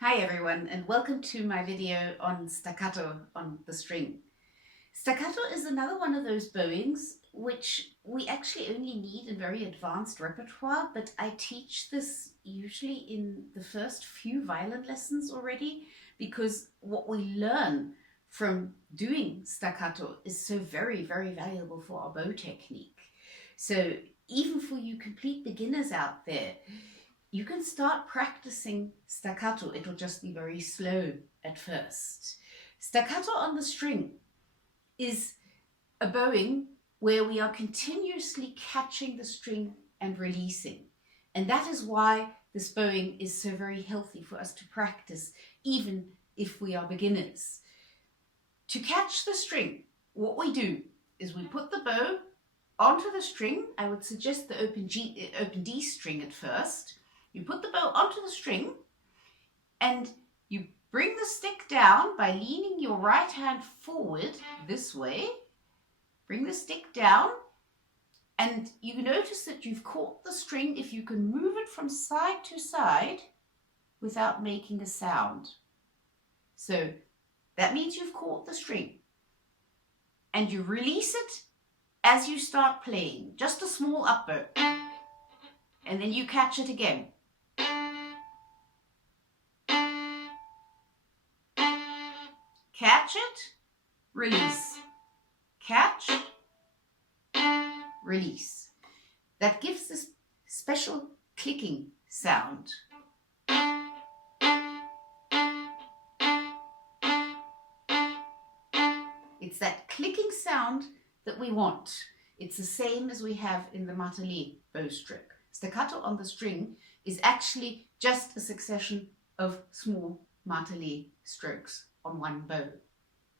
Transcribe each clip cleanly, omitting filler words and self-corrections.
Hi everyone, and welcome to my video on staccato on the string. Staccato is another one of those bowings which we actually only need in very advanced repertoire, but I teach this usually in the first few violin lessons already, because what we learn from doing staccato is so very valuable for our bow technique. So even for you complete beginners out there, you can start practicing staccato. It'll just be very slow at first. Staccato on the string is a bowing where we are continuously catching the string and releasing. And that is why this bowing is so very healthy for us to practice, even if we are beginners. To catch the string, what we do is we put the bow onto the string. I would suggest the open D string at first. You put the bow onto the string and you bring the stick down by leaning your right hand forward this way. Bring the stick down and you notice that you've caught the string if you can move it from side to side without making a sound. So that means you've caught the string. And you release it as you start playing, just a small up bow. And then you catch it again. Catch it, release. Catch, release. That gives this special clicking sound. It's that clicking sound that we want. It's the same as we have in the martelé bow stroke. Staccato on the string is actually just a succession of small martelé strokes on one bow.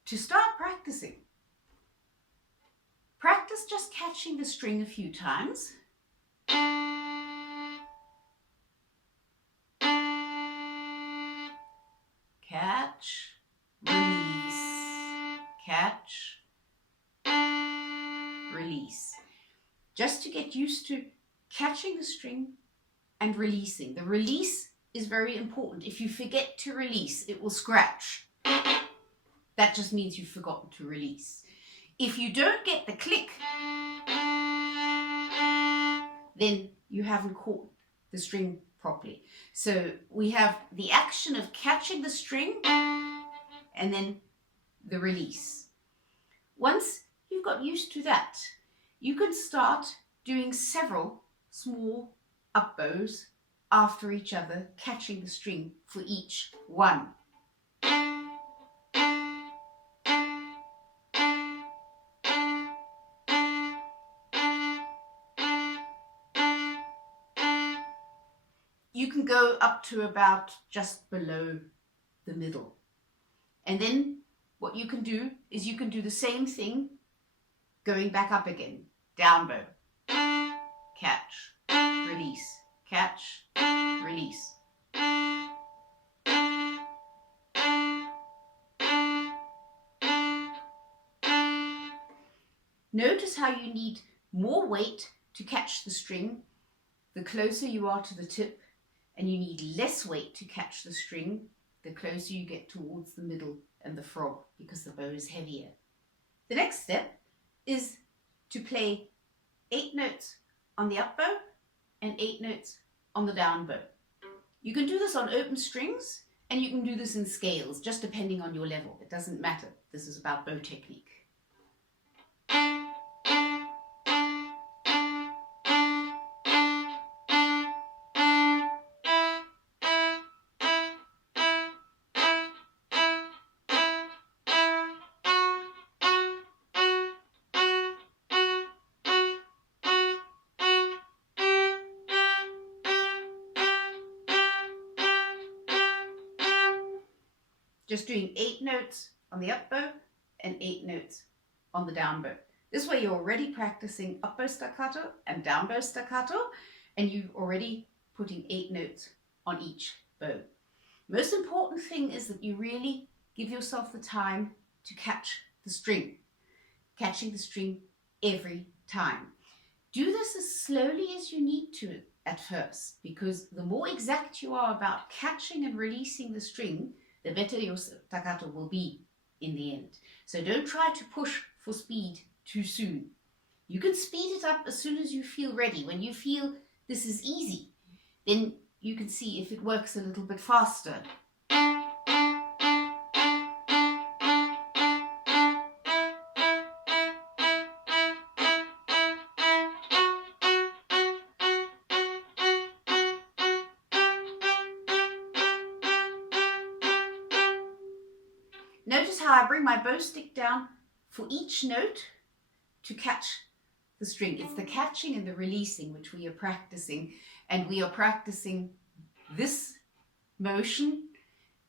To start practicing, practice just catching the string a few times. Catch, release, catch, release. Just to get used to catching the string and releasing. The release is very important. If you forget to release, it will scratch. That just means you've forgotten to release. If you don't get the click, then you haven't caught the string properly. So we have the action of catching the string and then the release. Once you've got used to that, you can start doing several small up bows after each other, catching the string for each one. You can go up to about just below the middle. And then what you can do is you can do the same thing going back up again. Down bow, catch, release, catch, release. Notice how you need more weight to catch the string the closer you are to the tip, and you need less weight to catch the string the closer you get towards the middle and the frog, because the bow is heavier. The next step is to play 8 notes on the up bow and 8 notes on the down bow. You can do this on open strings and you can do this in scales, just depending on your level. It doesn't matter. This is about bow technique. Just doing 8 notes on the up bow and 8 notes on the down bow. This way you're already practicing up bow staccato and down bow staccato, and you're already putting 8 notes on each bow. Most important thing is that you really give yourself the time to catch the string, catching the string every time. Do this as slowly as you need to. at first, because the more exact you are about catching and releasing the string, the better your staccato will be in the end. So don't try to push for speed too soon. You can speed it up as soon as you feel ready. When you feel this is easy, then you can see if it works a little bit faster. Notice how I bring my bow stick down for each note to catch the string. It's the catching and the releasing which we are practicing, and we are practicing this motion,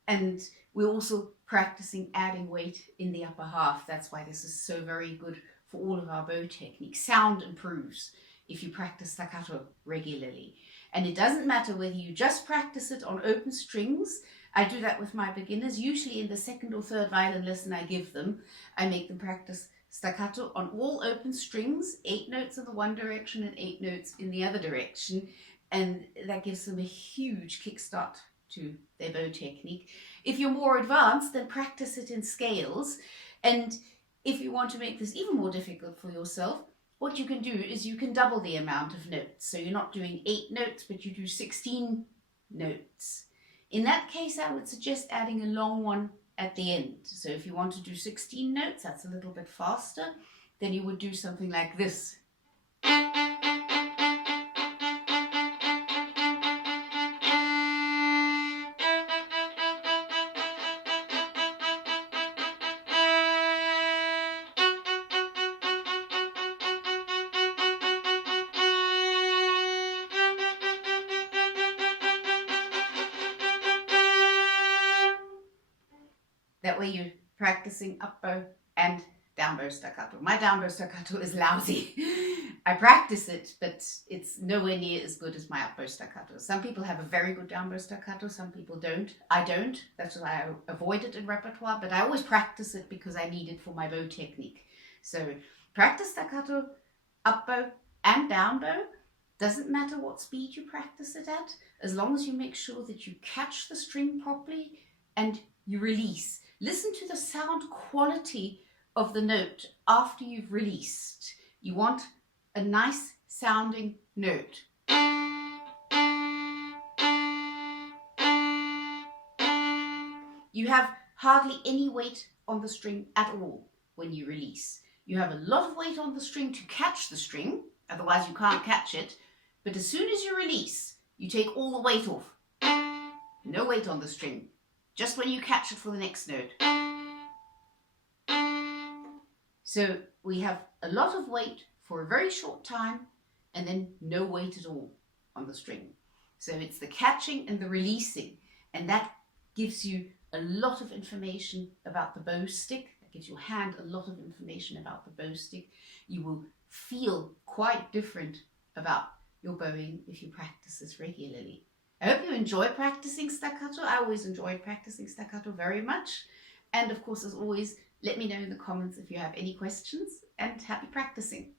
and we're also practicing adding weight in the upper half. That's why this is so very good for all of our bow technique. Sound improves if you practice staccato regularly. And it doesn't matter whether you just practice it on open strings. I do that with my beginners. Usually in the second or third violin lesson I give them, I make them practice staccato on all open strings, 8 notes in the one direction and 8 notes in the other direction. And that gives them a huge kickstart to their bow technique. If you're more advanced, then practice it in scales. And if you want to make this even more difficult for yourself, what you can do is you can double the amount of notes. So you're not doing 8 notes, but you do 16 notes. In that case, I would suggest adding a long one at the end. So if you want to do 16 notes, that's a little bit faster, then you would do something like this. That way you're practicing up bow and down bow staccato. My down bow staccato is lousy. I practice it, but it's nowhere near as good as my up bow staccato. Some people have a very good down bow staccato, some people don't. I don't. That's why I avoid it in repertoire, but I always practice it because I need it for my bow technique. So practice staccato, up bow and down bow. Doesn't matter what speed you practice it at, as long as you make sure that you catch the string properly and you release. Listen to the sound quality of the note after you've released. You want a nice sounding note. You have hardly any weight on the string at all when you release. You have a lot of weight on the string to catch the string, otherwise you can't catch it. But as soon as you release, you take all the weight off. No weight on the string. Just when you catch it for the next note. So we have a lot of weight for a very short time and then no weight at all on the string. So it's the catching and the releasing, and that gives you a lot of information about the bow stick. That gives your hand a lot of information about the bow stick. You will feel quite different about your bowing if you practice this regularly. I hope you enjoy practicing staccato. I always enjoyed practicing staccato very much. And of course, as always, let me know in the comments if you have any questions, and happy practicing.